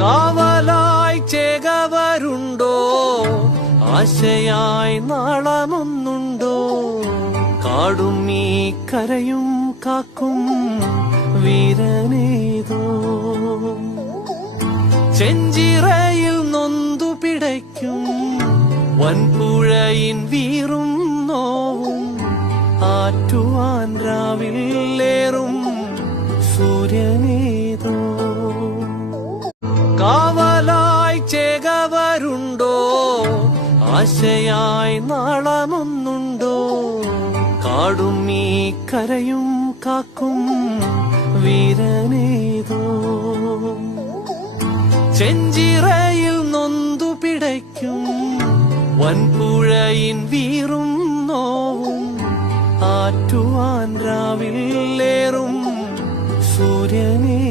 കാവലായി ചേകവരുണ്ടോ, ആശയായി നാളമൊന്നുണ്ടോ? കാടും ഈ കരയും കാക്കും വീരനേതോ. ചെഞ്ചിറയിൽ നൊന്തു പിടയ്ക്കും വൻപുഴയിൻ വീറും നോവും, ആറ്റുവാൻ രാവിലേറും സൂര്യനേതോ. കാവലായി ചേകവരുണ്ടോ, ആശയായി നാളമൊന്നുണ്ടോ? കാടും ഈ കരയും കാക്കും വീരനേതോ. ചെഞ്ചിറയിൽ നൊന്തു പിടയ്ക്കും വൻപുഴയിൻ വീറും നോവും, ആറ്റുവാൻ രാവിലേറും സൂര്യനേ